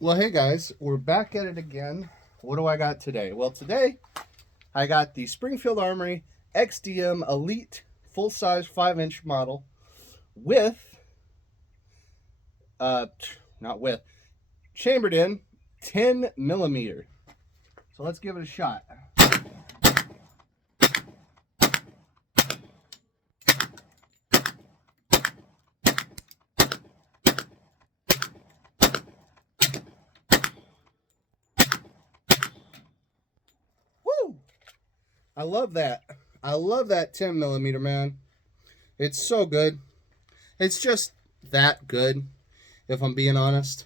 Well, hey guys, we're back at it again. What do I got today? Well, today I got the Springfield Armory XDM Elite full-size 5-inch model with, uh, not with, chambered in 10 millimeter. So let's give it a shot. Woo! I love that. I love that 10 millimeter, man. It's so good. It's just that good, if I'm being honest.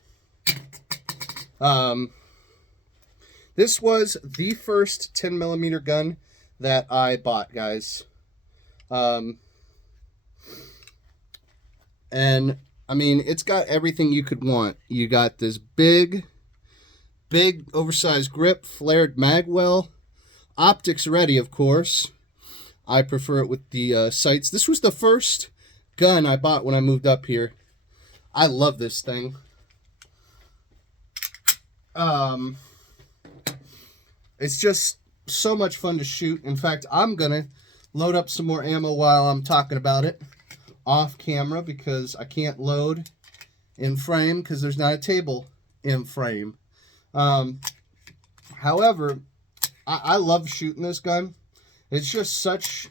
This was the first 10 millimeter gun that I bought, guys. And I mean, it's got everything you could want. You got this big oversized grip, flared magwell, optics ready, of course. I prefer it with the sights. This was the first gun I bought when I moved up here. I love this thing. It's just so much fun to shoot. In fact, I'm gonna load up some more ammo while I'm talking about it off camera, because I can't load in frame because there's not a table in frame. However, I love shooting this gun. It's just such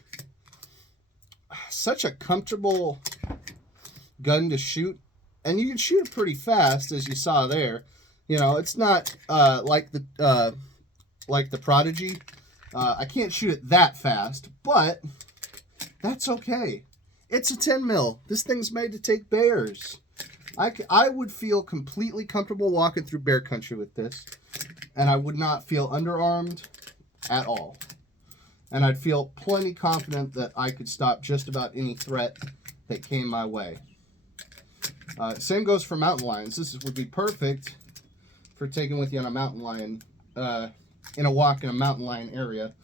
a comfortable gun to shoot, and you can shoot it pretty fast, as you saw there. You know, it's not like the Prodigy. I can't shoot it that fast, but that's okay. It's a 10 mil. This thing's made to take bears. I would feel completely comfortable walking through bear country with this, and I would not feel underarmed at all. And I'd feel plenty confident that I could stop just about any threat that came my way. Same goes for mountain lions. This would be perfect for taking with you on a mountain lion, in a walk in a mountain lion area,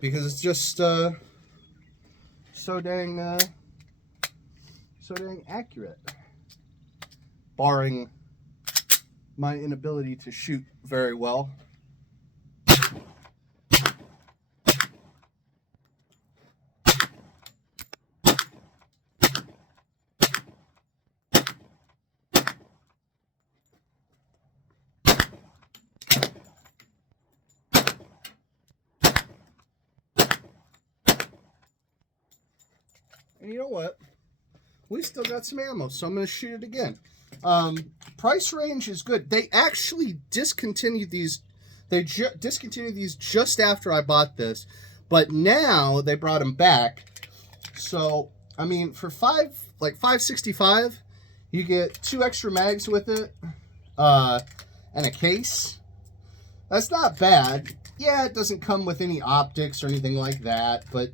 because it's just so dang accurate, barring my inability to shoot very well. And you know what? We still got some ammo, so I'm going to shoot it again. Price range is good. They actually discontinued these. They discontinued these just after I bought this, but now they brought them back. So I mean, for $5.65, you get 2 extra mags with it, and a case. That's not bad. Yeah, it doesn't come with any optics or anything like that, but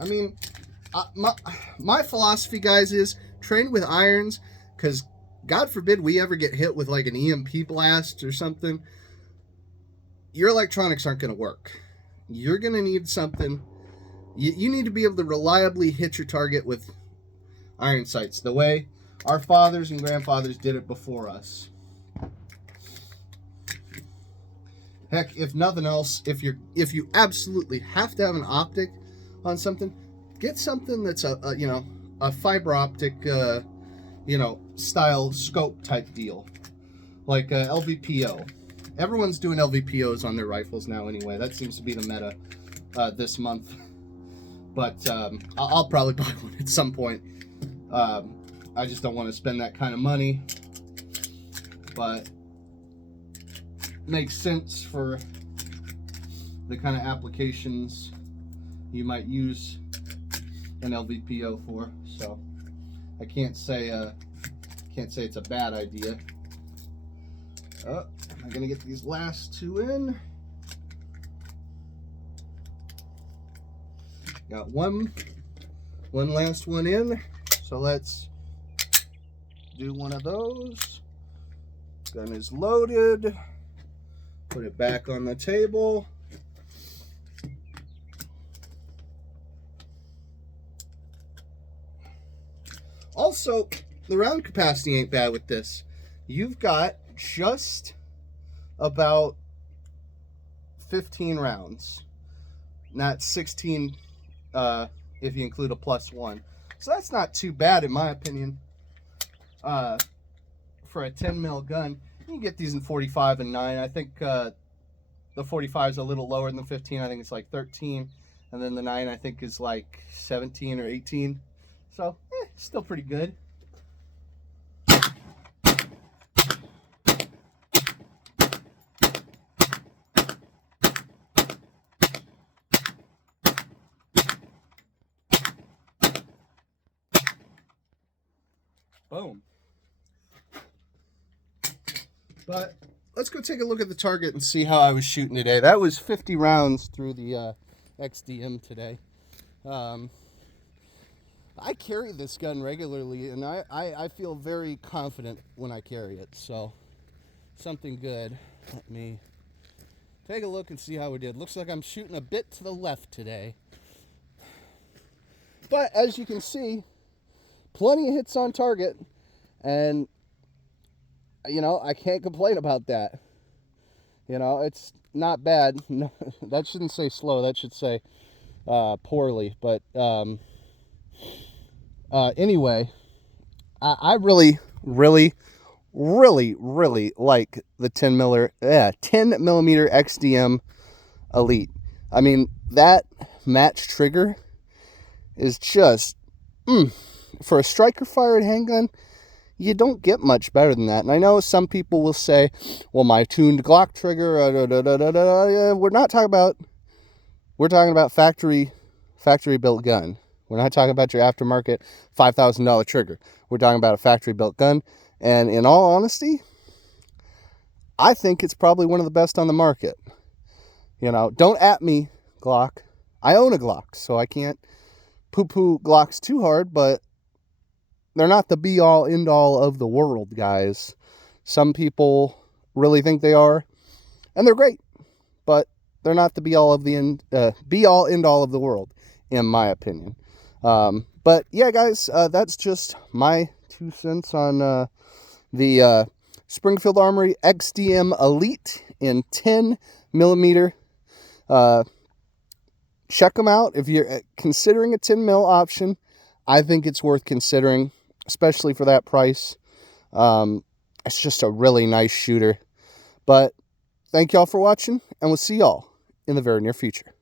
I mean, my philosophy, guys, is train with irons, because God forbid we ever get hit with like an EMP blast or something. Your electronics aren't going to work. You're going to need something. You need to be able to reliably hit your target with iron sights, the way our fathers and grandfathers did it before us. Heck, if nothing else, if you absolutely have to have an optic on something, get something that's a fiber optic style scope type deal, like LVPO. Everyone's doing LVPOs on their rifles now anyway. That seems to be the meta this month. But I'll probably buy one at some point. I just don't want to spend that kind of money, but makes sense for the kind of applications you might use an LVPO for. So I can't say it's a bad idea. I'm gonna get these last 2 in. Got one last one in, so let's do one of those. Gun is loaded. Put it back on the table. Also, the round capacity ain't bad with this. You've got just about 15 rounds. Not 16 if you include a +1. So that's not too bad in my opinion. For a 10 mil gun, you can get these in 45 and 9. I think the 45 is a little lower than the 15. I think it's like 13, and then the 9 I think is like 17 or 18. So still pretty good. Boom. But let's go take a look at the target and see how I was shooting today. That was 50 rounds through the XDM today. I carry this gun regularly, and I feel very confident when I carry it. So, something good. Let me take a look and see how we did. Looks like I'm shooting a bit to the left today. But, as you can see, plenty of hits on target, and you know, I can't complain about that. You know, it's not bad. That shouldn't say slow. That should say poorly. But anyway, I really like the 10 millimeter XDM Elite. I mean, that match trigger is just for a striker fired handgun. You don't get much better than that. And I know some people will say, well, my tuned Glock trigger, we're talking about factory built gun. We're not talking about your aftermarket $5,000 trigger. We're talking about a factory built gun. And in all honesty, I think it's probably one of the best on the market. You know, don't at me, Glock. I own a Glock, so I can't poo-poo Glocks too hard, but they're not the be-all, end-all of the world, guys. Some people really think they are, and they're great, but they're not the be-all, be-all, end-all of the world, in my opinion. But yeah, guys, that's just my 2 cents on the Springfield Armory XDM Elite in 10 millimeter. Check them out if you're considering a 10 mil option. I think it's worth considering, especially for that price. It's just a really nice shooter. But thank y'all for watching, and we'll see y'all in the very near future.